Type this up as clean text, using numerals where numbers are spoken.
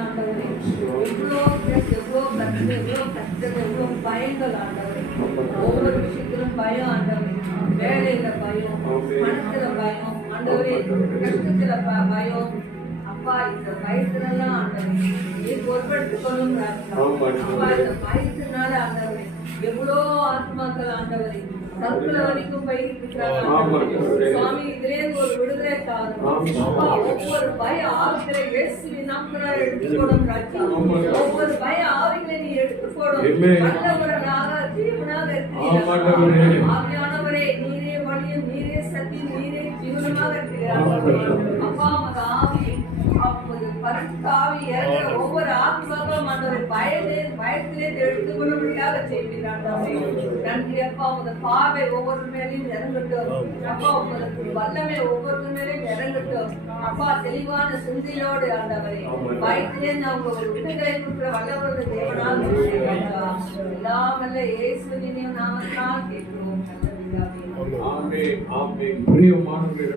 ஆண்டவரே, எவ்வளோ stress, எவ்வளோ கஷ்டம், எவ்வளோ கஷ்டம், எவ்வளோ பயங்கள் ஆண்டவரே. ஒவ்வொரு விஷயத்திலும் பயம் ஆண்டவரே. வேலையில பயம், பணத்துல பயம் ஆண்டவரே, கஷ்டத்துல பயம். அப்பா, இந்த பயத்தினெல்லாம் ஆண்டவரே நீ பொறுப்பெடுத்துக் கொள்ளும். அப்பா, இந்த பயத்தினால ஆண்டவரே எவ்வளோ ஆத்மாக்கள் ஆண்டவரே தற்கொலை வரைக்கும் போயிட்டு சுவாமி, இதுலே ஒரு விடுதலை காரணம். அப்பா, ஒவ்வொரு பய ஆவிகளை இயேசுவின் நாமத்தினால எடுத்துக்கொள்ளும் ராஜா. ஒவ்வொரு பய ஆவிகளை நீ எடுத்துக்கொள்ளும். நல்லவராக ஜீவனாக இருக்கிறீர் ஆவியானவரே. நீரே வழியும், நீரே சத்தியம், நீரே ஜீவனமாக இருக்கிறார். அப்பா, உமது ஆவி, பரிசுத்த ஆவி இறங்குற ஒவ்வொரு ஆத்மாக்களும் ஆண்டவரை பயத்திலே எடுத்துக்கொள்ளும்படியாக செய்கிறார். நன்றி அப்பா, உமது பார்வை ஒவ்வொரு மேலையும் இறங்கட்டும். அப்பா, உங்களுக்கு வல்லமை ஒவ்வொரு மேலையும் இறங்கட்டும். அப்பா, தெளிவான சிந்தையோடு ஆண்டவரே பயத்திலே நான் ஒரு விடுதலை கொடுக்கிற வல்லவர்கள் தேவனால் எல்லாமல்ல இயேசுவின் நாமத்தினால் கேட்கிறோம். ஆமென். ஆமென். பிரியமானவர்களே,